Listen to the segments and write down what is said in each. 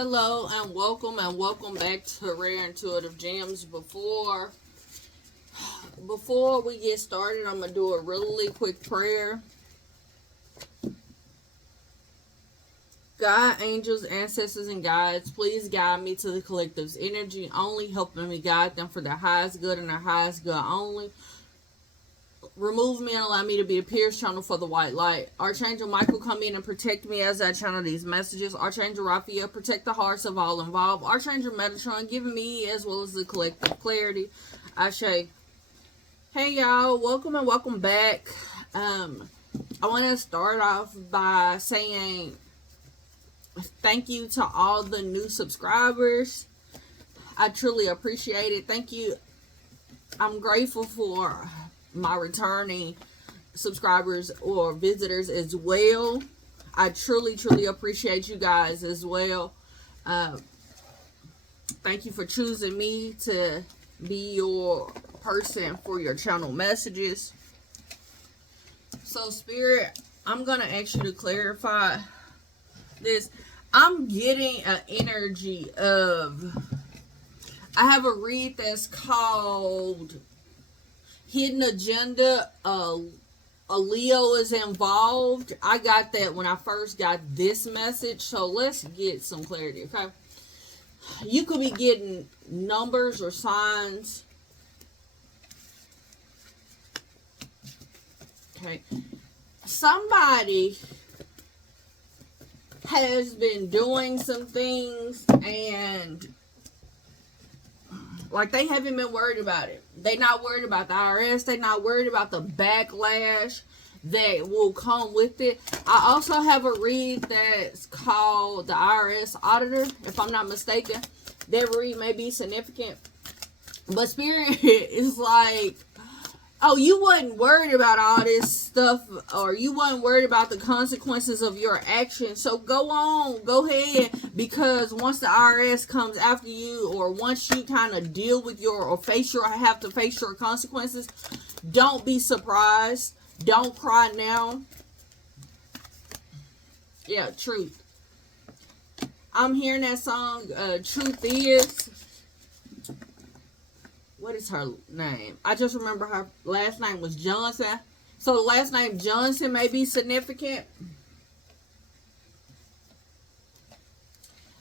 Hello and welcome back to Rare Intuitive Gems. Before we get started, I'm gonna do a really quick prayer. God, angels, ancestors, and guides, please guide me to the collective's energy only, helping me guide them for their highest good and their highest good only. Remove me and allow me to be a pierced channel for the white light. Archangel Michael, come in and protect me as I channel these messages. Archangel Raphael, protect the hearts of all involved. Archangel Metatron, give me as well as the collective clarity. Ashe. Hey y'all, welcome and welcome back. I want to start off by saying thank you to all the new subscribers. I truly appreciate it. Thank you. I'm grateful for my returning subscribers or visitors as well. I truly appreciate you guys as well. Thank you for choosing me to be your person for your channel messages. So Spirit, I'm gonna ask you to clarify this. I'm getting an energy of, I have a read that's called Hidden Agenda. A Leo is involved. I got that when I first got this message. So let's get some clarity, okay? You could be getting numbers or signs. Okay. Somebody has been doing some things and like they haven't been worried about it. They're not worried about the IRS. They're not worried about the backlash that will come with it. I also have a read that's called the IRS Auditor, if I'm not mistaken. That read may be significant. But Spirit is like, oh, you wasn't worried about all this stuff, or you wasn't worried about the consequences of your actions. So go on, go ahead, because once the IRS comes after you, or once you kind of deal with your, or have to face your consequences, don't be surprised. Don't cry now. Yeah, truth. I'm hearing that song, Truth Is. What is her name? I just remember her last name was Johnson. So the last name Johnson may be significant.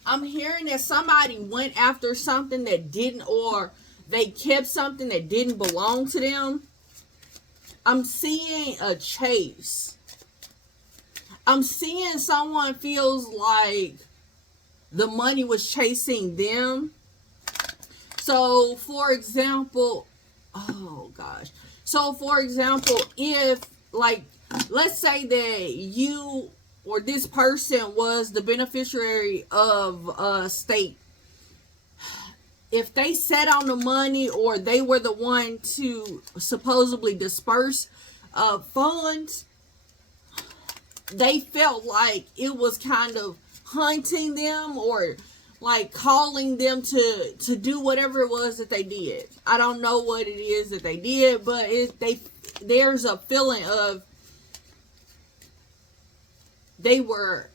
I'm hearing that somebody went after something that didn't, or they kept something that didn't belong to them. I'm seeing a chase. I'm seeing someone feels like the money was chasing them. So, for example, oh gosh. So, for example, if, like, let's say that you or this person was the beneficiary of a state. If they sat on the money, or they were the one to supposedly disperse funds, they felt like it was kind of hunting them, or like calling them to do whatever it was that they did. I don't know what it is that they did, but there's a feeling of they were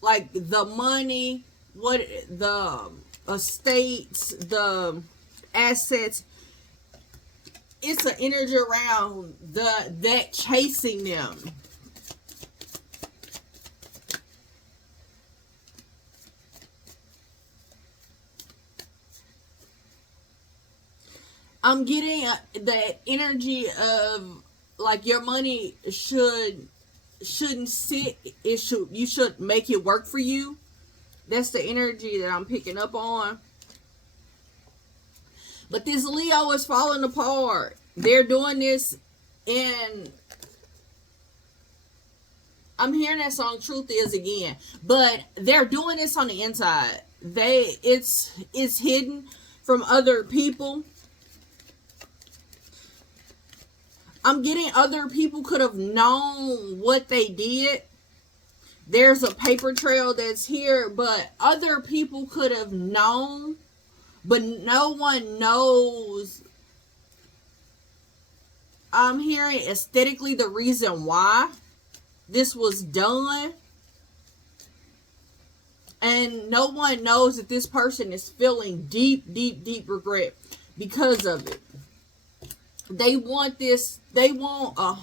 like the money, what the estates, the assets. It's an energy around that chasing them. I'm getting that energy of like your money shouldn't sit. You should make it work for you. That's the energy that I'm picking up on. But this Leo is falling apart. They're doing this, and I'm hearing that song Truth Is again. But they're doing this on the inside. It's hidden from other people. I'm getting other people could have known what they did. There's a paper trail that's here, but other people could have known, but no one knows. I'm hearing aesthetically the reason why this was done. And no one knows that this person is feeling deep, deep, deep regret because of it. They want this, they want a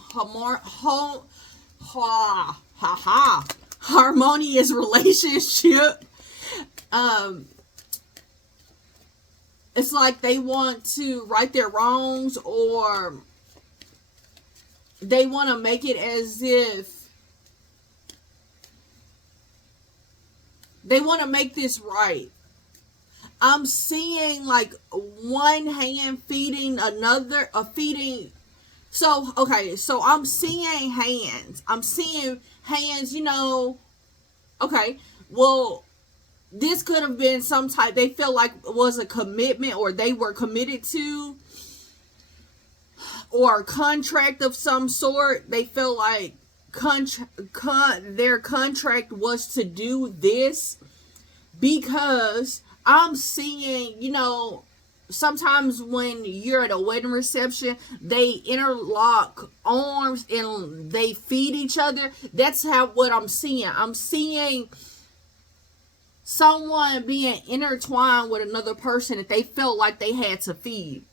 harmonious relationship. It's like they want to right their wrongs, or they want to make it as if they want to make this right. I'm seeing like one hand feeding another, so, okay, so I'm seeing hands. I'm seeing hands, okay, well, this could have been some type, they feel like it was a commitment, or they were committed to, or a contract of some sort. They feel like their contract was to do this, because I'm seeing, sometimes when you're at a wedding reception, they interlock arms and they feed each other. That's what I'm seeing. I'm seeing someone being intertwined with another person that they felt like they had to feed.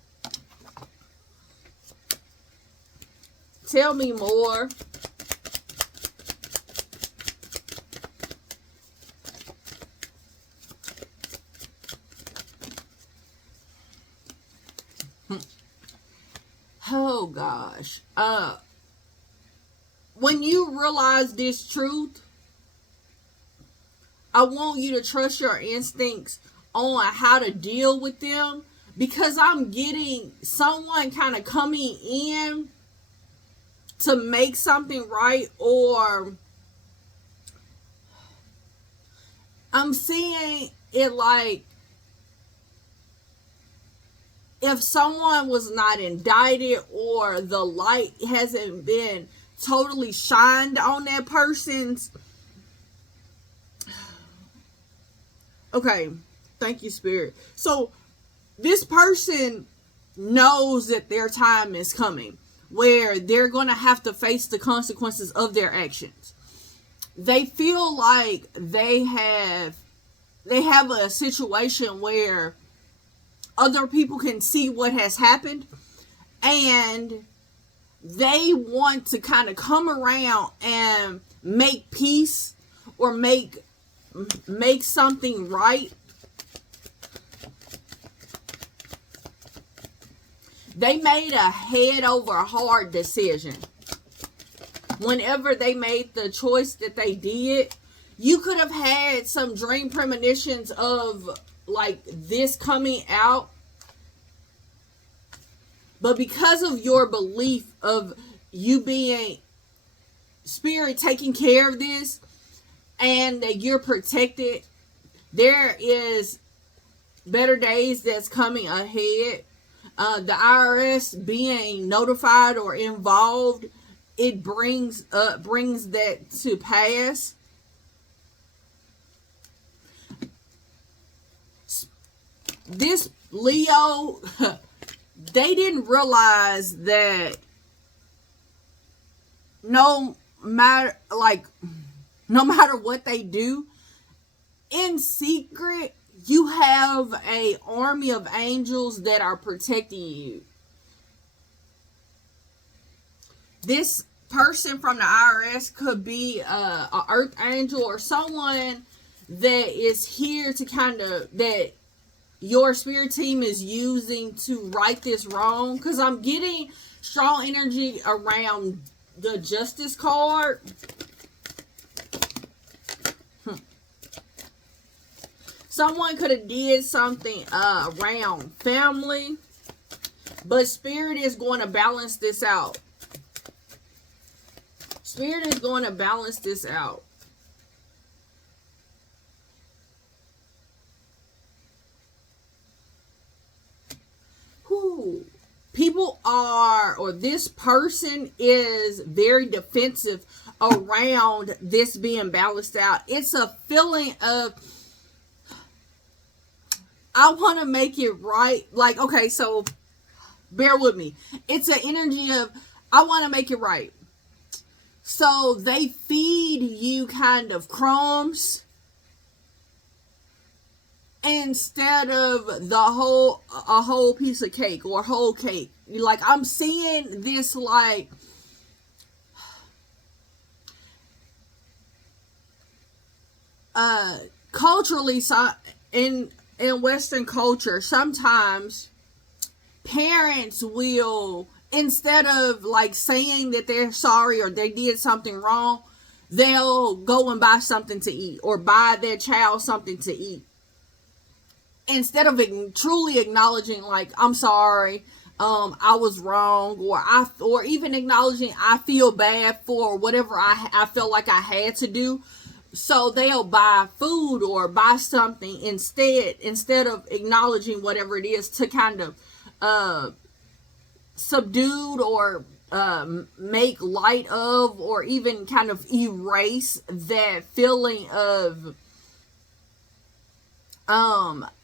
Tell me more. Oh gosh. When you realize this truth, I want you to trust your instincts on how to deal with them, because I'm getting someone kind of coming in to make something right, or I'm seeing it like if someone was not indicted, or the light hasn't been totally shined on that person's. Okay, thank you, Spirit. So this person knows that their time is coming, where they're going to have to face the consequences of their actions. They feel like they have a situation where other people can see what has happened, and they want to kind of come around and make peace, or make something right. They made a head over heart decision whenever they made the choice that they did. You could have had some dream premonitions of like this coming out, but because of your belief of you being Spirit taking care of this, and that you're protected, there is better days that's coming ahead. The IRS being notified or involved, it brings that to pass. This Leo, they didn't realize that no matter what they do, in secret, you have an army of angels that are protecting you. This person from the IRS could be an earth angel, or someone that is here to that your spirit team is using to right this wrong. Because I'm getting strong energy around the Justice card. Someone could have did something around family, but Spirit is going to balance this out. Spirit is going to balance this out. Whew. People are, or this person is very defensive around this being balanced out. It's a feeling of, I want to make it right. Like, okay, so bear with me. It's an energy of, I want to make it right. So they feed you kind of crumbs. instead of a whole piece of cake or whole cake. Like, I'm seeing this, like, culturally, so in Western culture, sometimes parents will, instead of like saying that they're sorry or they did something wrong, they'll go and buy something to eat or buy their child something to eat, instead of truly acknowledging, like, I'm sorry, I was wrong, or even acknowledging I feel bad for whatever I felt like I had to do. So they'll buy food or buy something instead of acknowledging whatever it is, to kind of subdued or make light of, or even kind of erase that feeling of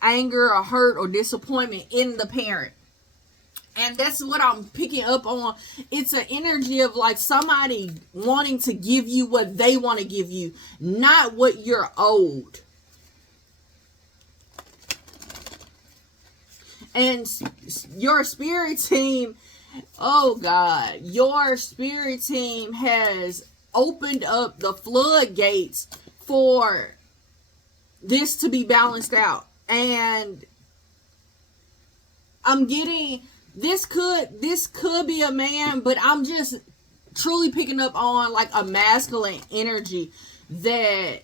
anger or hurt or disappointment in the parent. And that's what I'm picking up on. It's an energy of like somebody wanting to give you what they want to give you, not what you're owed. And your spirit team, oh God, your spirit team has opened up the floodgates for this to be balanced out. And I'm getting, this could be a man, but I'm just truly picking up on like a masculine energy that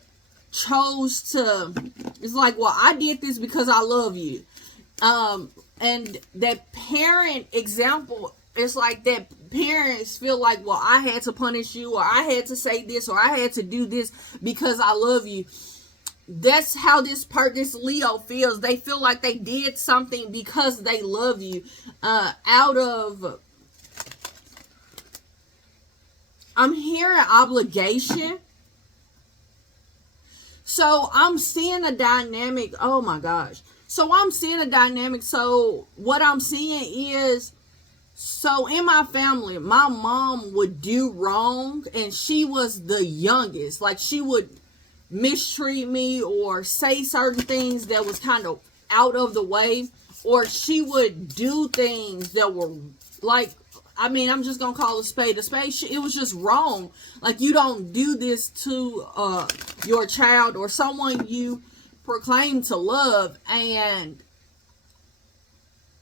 chose to, it's like, well, I did this because I love you. And that parent example, it's like that parents feel like, well, I had to punish you, or I had to say this, or I had to do this because I love you. That's how this Leo feels. They feel like they did something because they love you. Out of, I'm hearing obligation. So I'm seeing a dynamic. Oh my gosh. So I'm seeing a dynamic. So what I'm seeing is, so in my family, my mom would do wrong, and she was the youngest. Like, she would mistreat me or say certain things that was kind of out of the way, or she would do things that were like, I mean, I'm just gonna call a spade a spade. It was just wrong. Like, you don't do this to your child or someone you proclaim to love. And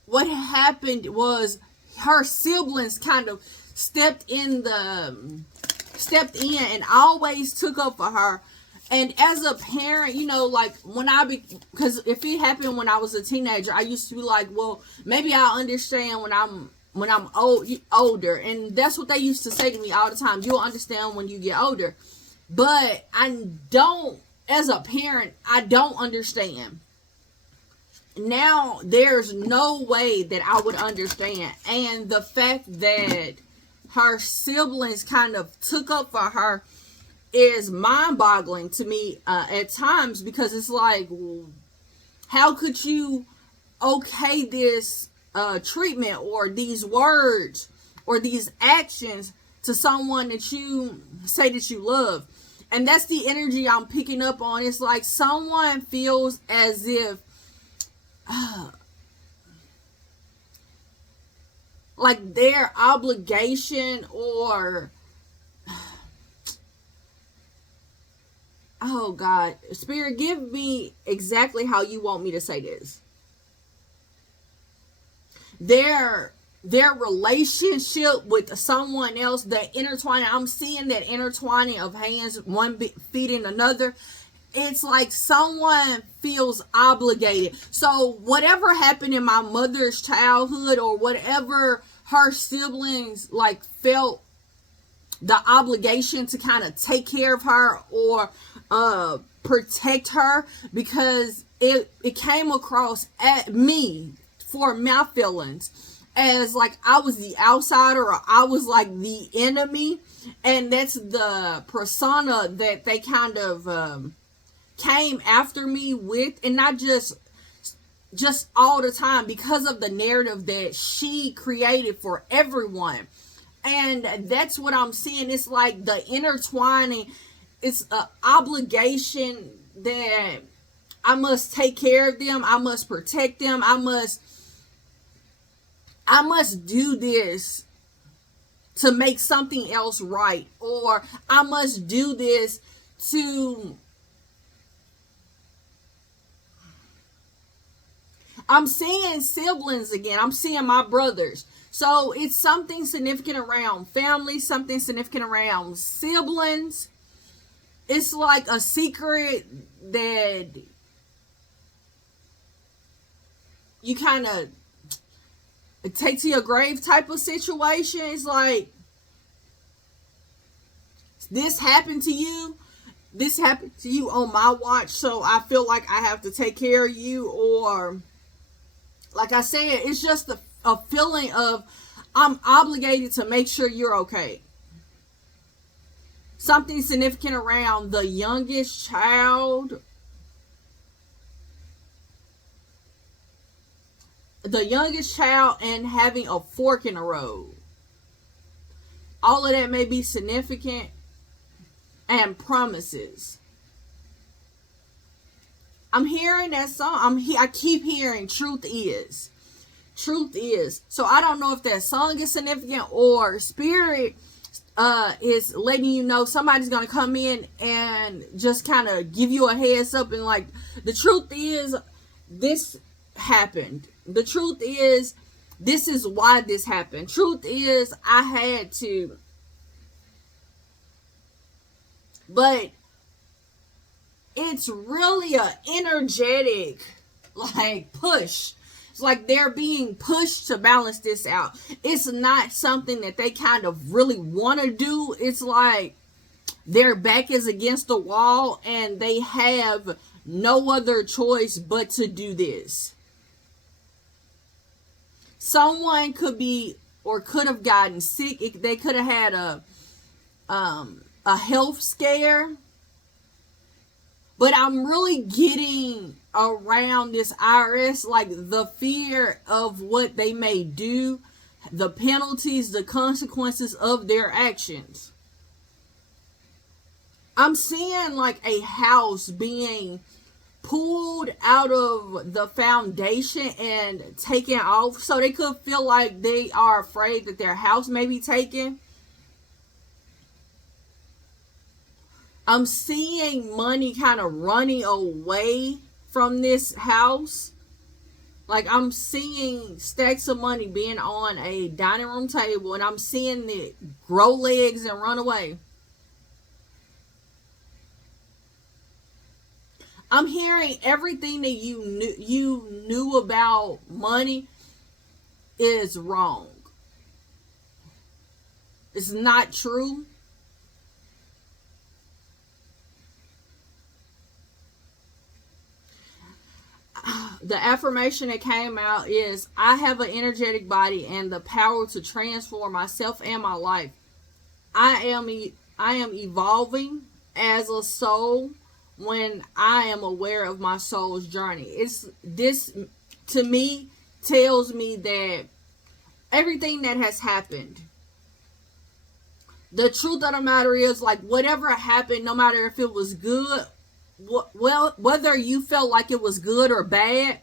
what happened was her siblings kind of stepped in and always took up for her. And as a parent, you know, like, because if it happened when I was a teenager, I used to be like, well, maybe I'll understand when I'm older. And that's what they used to say to me all the time. You'll understand when you get older. But I don't, as a parent, I don't understand. Now, there's no way that I would understand. And the fact that her siblings kind of took up for her is mind-boggling to me at times, because it's like, how could you okay this treatment or these words or these actions to someone that you say that you love? And that's the energy I'm picking up on. It's like someone feels as if like their obligation, or oh God, Spirit, give me exactly how you want me to say this. Their relationship with someone else, that intertwining, I'm seeing that intertwining of hands, one feeding another. It's like someone feels obligated. So whatever happened in my mother's childhood, or whatever her siblings like felt the obligation to kind of take care of her or protect her, because it came across at me, for my feelings, as like I was the outsider, or I was like the enemy. And that's the persona that they kind of came after me with. And not just all the time, because of the narrative that she created for everyone. And that's what I'm seeing. It's like the intertwining. It's an obligation that I must take care of them. I must protect them. I must do this to make something else right. Or I must do this to... I'm seeing siblings again. I'm seeing my brothers. So it's something significant around family, something significant around siblings. It's like a secret that you kind of take to your grave type of situation. It's like, this happened to you. This happened to you on my watch, so I feel like I have to take care of you. Or, like I said, it's just a feeling of I'm obligated to make sure you're okay. Something significant around the youngest child. The youngest child and having a fork in the road. All of that may be significant. And promises. I'm hearing that song. I keep hearing truth is. Truth is. So I don't know if that song is significant or spirit is letting you know somebody's going to come in and just kind of give you a heads up and like, the truth is this happened. The truth is this is why this happened. Truth is I had to. But it's really a energetic like push. It's like they're being pushed to balance this out. It's not something that they kind of really want to do. It's like their back is against the wall and they have no other choice but to do this. Someone could be or could have gotten sick. They could have had a health scare. But I'm really getting around this IRS, like the fear of what they may do, the penalties, the consequences of their actions. I'm seeing like a house being pulled out of the foundation and taken off. So they could feel like they are afraid that their house may be taken. I'm seeing money kind of running away from this house. Like I'm seeing stacks of money being on a dining room table and I'm seeing it grow legs and run away. I'm hearing everything that you knew about money is wrong. It's not true. The affirmation that came out is, I have an energetic body and the power to transform myself and my life. I am evolving as a soul when I am aware of my soul's journey. This to me tells me that everything that has happened, the truth of the matter is, like, whatever happened, no matter if it was good, well, whether you felt like it was good or bad,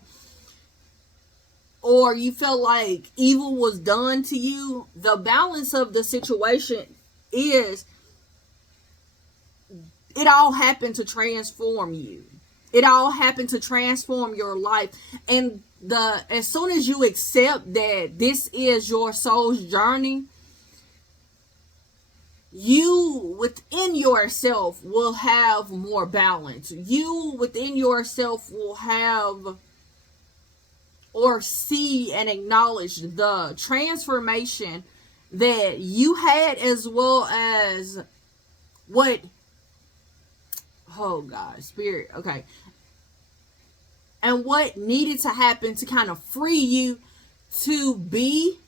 or you felt like evil was done to you, the balance of the situation is it all happened to transform you. It all happened to transform your life. And as soon as you accept that this is your soul's journey, you within yourself will have more balance. You within yourself will have or see and acknowledge the transformation that you had, as well as what, oh God, spirit, okay, and what needed to happen to kind of free you to be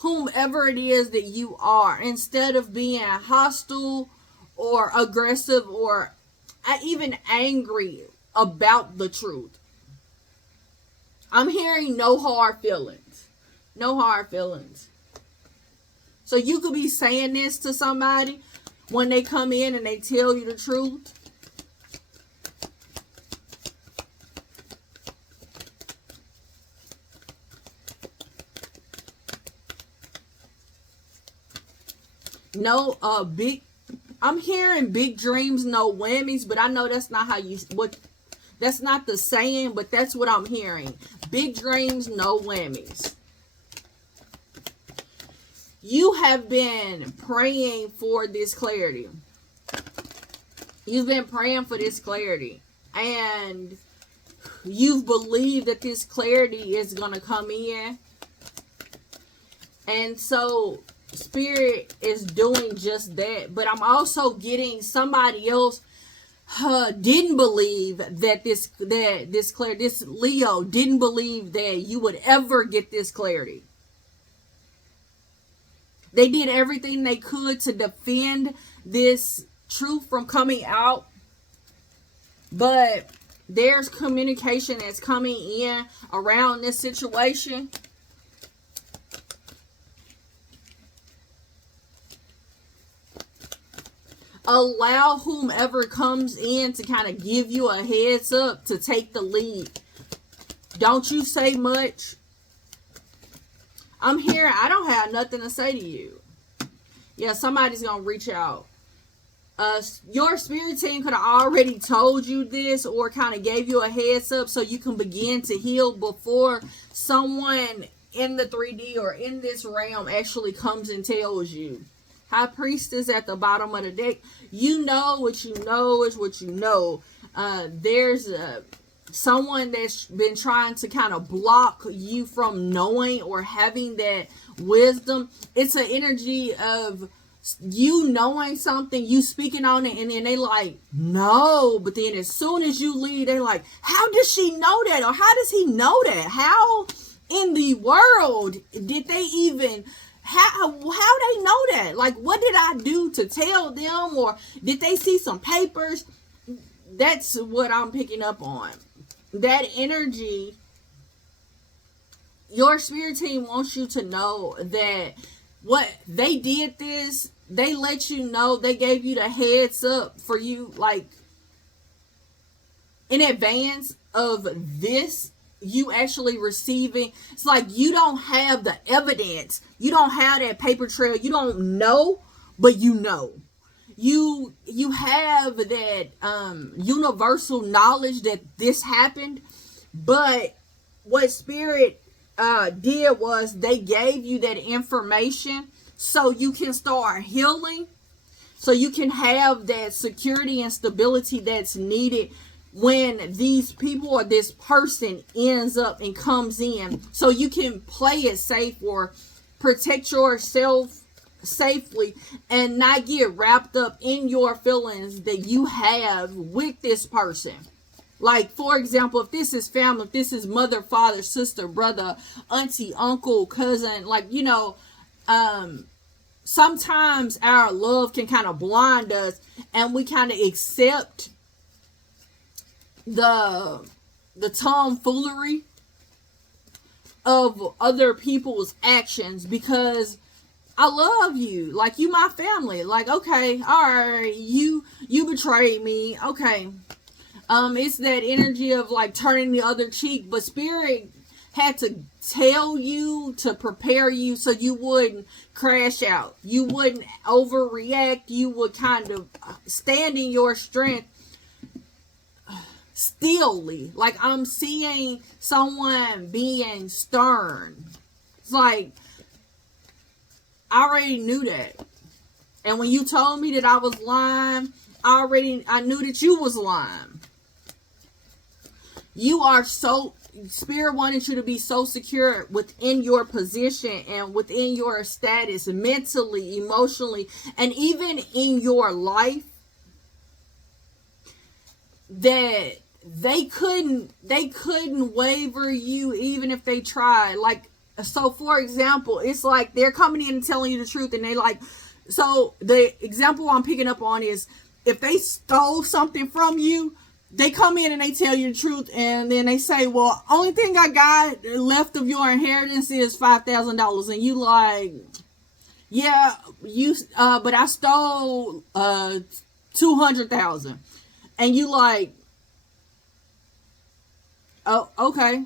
whomever it is that you are, instead of being hostile or aggressive or even angry about the truth. I'm hearing no hard feelings. No hard feelings. So you could be saying this to somebody when they come in and they tell you the truth. No, I'm hearing big dreams, no whammies, but I know that's not that's not the saying, but that's what I'm hearing. Big dreams, no whammies. You have been praying for this clarity. You've been praying for this clarity. And you've believed that this clarity is going to come in. And so Spirit is doing just that. But I'm also getting somebody else didn't believe that this Leo didn't believe that you would ever get this clarity. They did everything they could to defend this truth from coming out, but there's communication that's coming in around this situation. Allow whomever comes in to kind of give you a heads up to take the lead. Don't you say much. I'm here. I don't have nothing to say to you. Yeah, somebody's going to reach out. Your spirit team could have already told you this or kind of gave you a heads up so you can begin to heal before someone in the 3D or in this realm actually comes and tells you. High Priestess at the bottom of the deck. You know what you know is what you know. There's someone that's been trying to kind of block you from knowing or having that wisdom. It's an energy of you knowing something, you speaking on it, and then they like, no. But then as soon as you leave, they're like, how does she know that? Or how does he know that? How in the world did they even... How they know that? Like, what did I do to tell them? Or did they see some papers? That's what I'm picking up on. That energy, your spirit team wants you to know that what they did this, they let you know, they gave you the heads up for you, like, in advance of this, you actually receiving. It's like you don't have the evidence, you don't have that paper trail, you don't know, but you know, you have that universal knowledge that this happened. But what Spirit did was they gave you that information so you can start healing, so you can have that security and stability that's needed when these people or this person ends up and comes in, so you can play it safe or protect yourself safely and not get wrapped up in your feelings that you have with this person. Like, for example, if this is family, if this is mother, father, sister, brother, auntie, uncle, cousin, like, you know, sometimes our love can kind of blind us and we kind of accept the tomfoolery of other people's actions because I love you, like you my family. Like, okay, all right, you betrayed me, okay. It's that energy of like turning the other cheek, but Spirit had to tell you to prepare you so you wouldn't crash out, you wouldn't overreact, you would kind of stand in your strength stilly. Like, I'm seeing someone being stern. It's like, I already knew that. And when you told me that I was lying, I knew that you was lying. You are so... Spirit wanted you to be so secure within your position and within your status, mentally, emotionally, and even in your life, that they couldn't waver you even if they tried. Like, so for example, it's like they're coming in and telling you the truth, and they like, so the example I'm picking up on is if they stole something from you, they come in and they tell you the truth, and then they say, well, only thing I got left of your inheritance is $5,000. And you like, yeah, but I stole 200,000. And you like, oh, okay.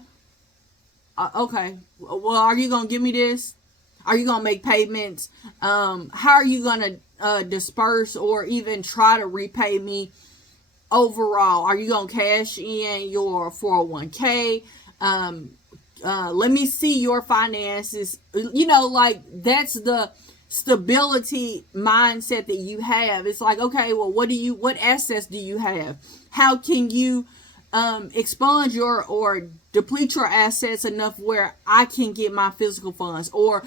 Okay. Well, are you going to give me this? Are you gonna make payments? How are you gonna disperse or even try to repay me overall? Are you gonna cash in your 401k? Let me see your finances. Like that's the stability mindset that you have. It's like, okay, well, what assets do you have? How can you expunge or deplete your assets enough where I can get my physical funds? Or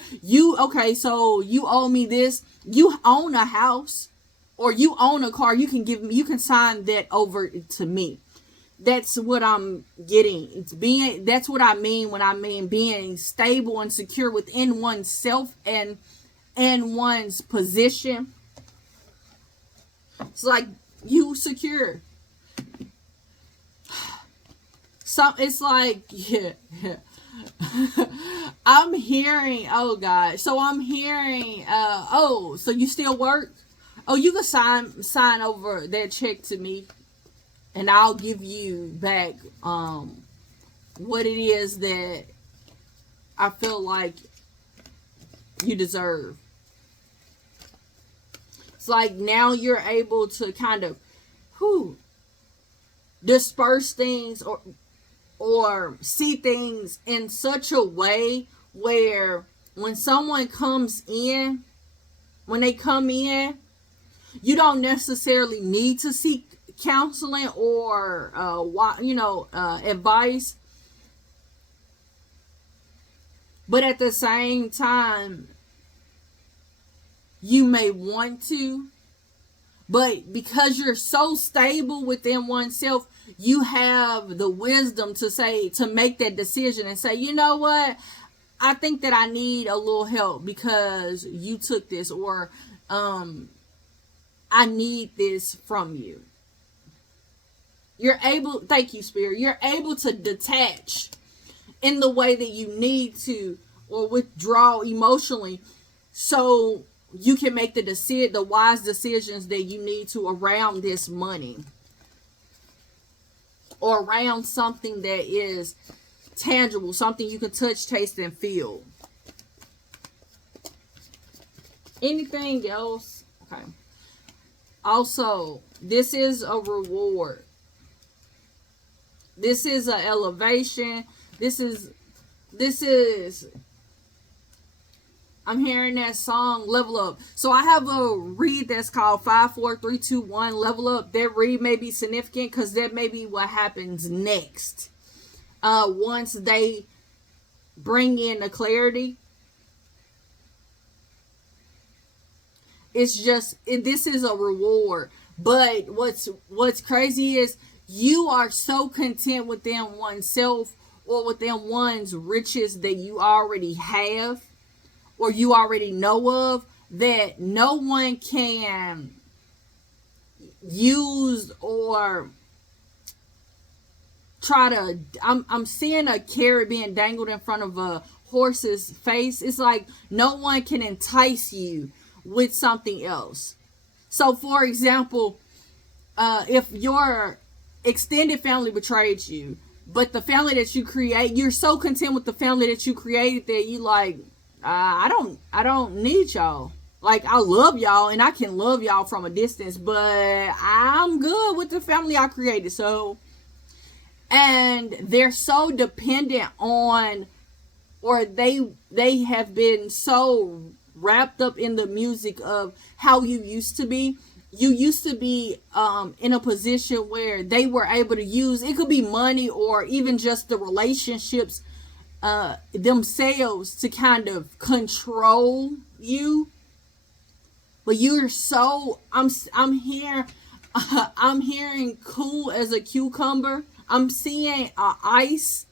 so you owe me this. You own a house or you own a car. You can sign that over to me. That's what I'm getting. That's what I mean when I mean being stable and secure within oneself and one's position. It's like you secure. It's like, yeah. I'm hearing, oh God. So I'm hearing, so you still work? Oh, you can sign over that check to me and I'll give you back what it is that I feel like you deserve. It's like now you're able to kind of disperse things or see things in such a way where when someone comes in, when they come in, you don't necessarily need to seek counseling or advice, but at the same time you may want to, but because you're so stable within oneself, you have the wisdom to make that decision and say, you know what, I think that I need a little help because you took this, or I need this from you. Thank you, Spirit. You're able to detach in the way that you need to, or withdraw emotionally, so you can make the wise decisions that you need to around this money, or around something that is tangible, something you can touch, taste, and feel. Anything else? Okay. Also, this is a reward. This is an elevation. This is I'm hearing that song, Level Up. So I have a read that's called 5, 4, 3, 2, 1, Level Up. That read may be significant because that may be what happens next. Once they bring in the clarity. It's just, this is a reward. But what's crazy is you are so content within oneself or within one's riches that you already have or you already know of, that no one can use or try to, I'm seeing a carrot being dangled in front of a horse's face. It's like no one can entice you with something else. So for example, if your extended family betrayed you, but the family that you create, you're so content with the family that you created that you like, I don't need y'all. Like, I love y'all and I can love y'all from a distance, but I'm good with the family I created. So, and they're so dependent on, or they have been so wrapped up in the music of how you used to be. You used to be in a position where they were able to use, it could be money or even just the relationships themselves to kind of control you. But you're so, I'm hearing cool as a cucumber. I'm seeing ice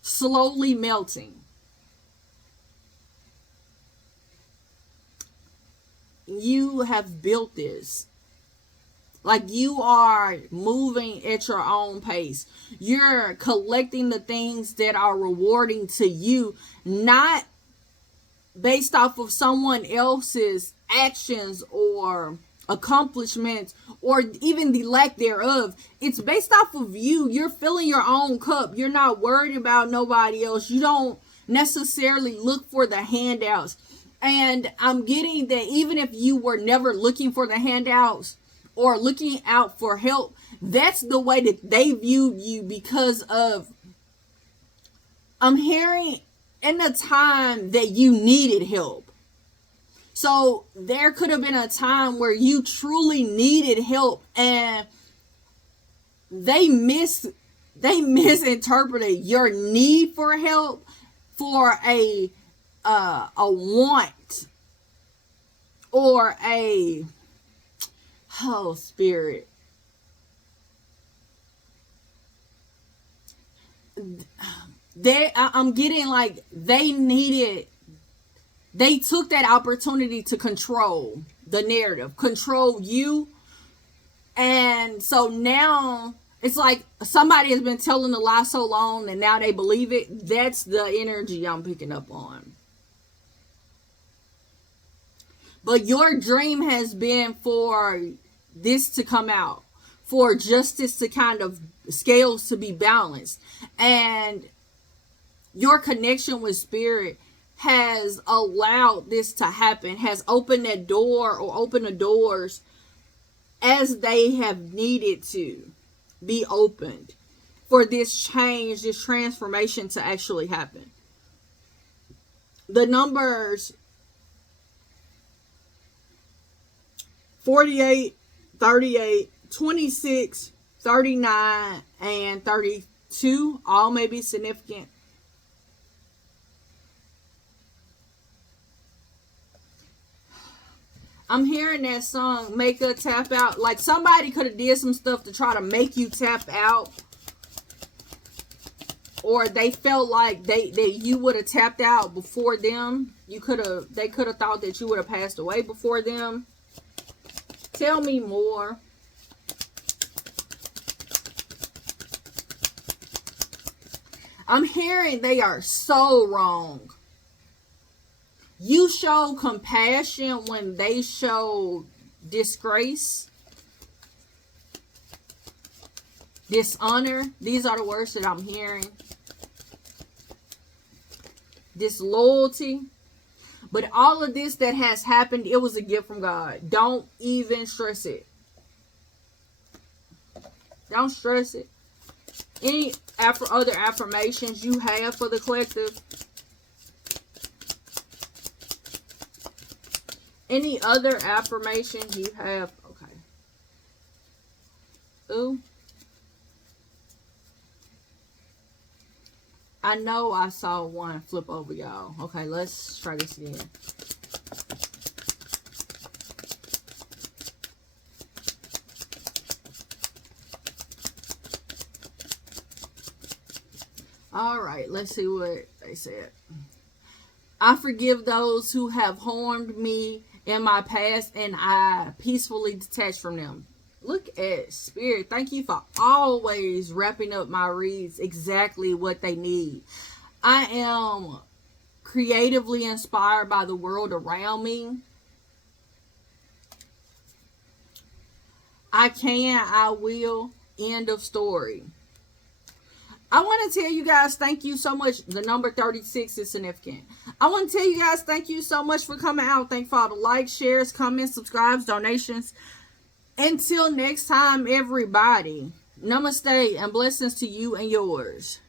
slowly melting. You have built this. Like, you are moving at your own pace. You're collecting the things that are rewarding to you, not based off of someone else's actions or accomplishments or even the lack thereof. It's based off of you. You're filling your own cup. You're not worried about nobody else. You don't necessarily look for the handouts. And I'm getting that even if you were never looking for the handouts or looking out for help, that's the way that they viewed you, because of, I'm hearing, in the time that you needed help. So there could have been a time where you truly needed help, and they misinterpreted your need for help for a want or a, oh, spirit. I'm getting like they took that opportunity to control the narrative, control you. And so now it's like somebody has been telling a lie so long and now they believe it. That's the energy I'm picking up on. But your dream has been for this to come out, for justice to kind of, scales to be balanced. And your connection with spirit has allowed this to happen, has opened that door, or opened the doors as they have needed to be opened for this change, this transformation to actually happen. The numbers 48, 38, 26, 39, and 32 all may be significant. I'm hearing that song, Make a Tap Out. Like somebody could have did some stuff to try to make you tap out. Or they felt like that you would have tapped out before them. They could have thought that you would have passed away before them. Tell me more. I'm hearing they are so wrong. You show compassion when they show disgrace, dishonor. These are the words that I'm hearing. Disloyalty. But all of this that has happened, it was a gift from God. Don't even stress it. Don't stress it. Any other affirmations you have for the collective? Any other affirmations you have? Okay. Ooh. I know I saw one flip over, y'all. Okay, let's try this again. All right, let's see what they said. I forgive those who have harmed me in my past, and I peacefully detach from them. Look at Spirit. Thank you for always wrapping up my reads exactly what they need. I am creatively inspired by the world around me. I can, I will. End of story. I want to tell you guys thank you so much. The number 36 is significant. I want to tell you guys thank you so much for coming out. Thank you for all the likes, shares, comments, subscribes, donations. Until next time, everybody. Namaste and blessings to you and yours.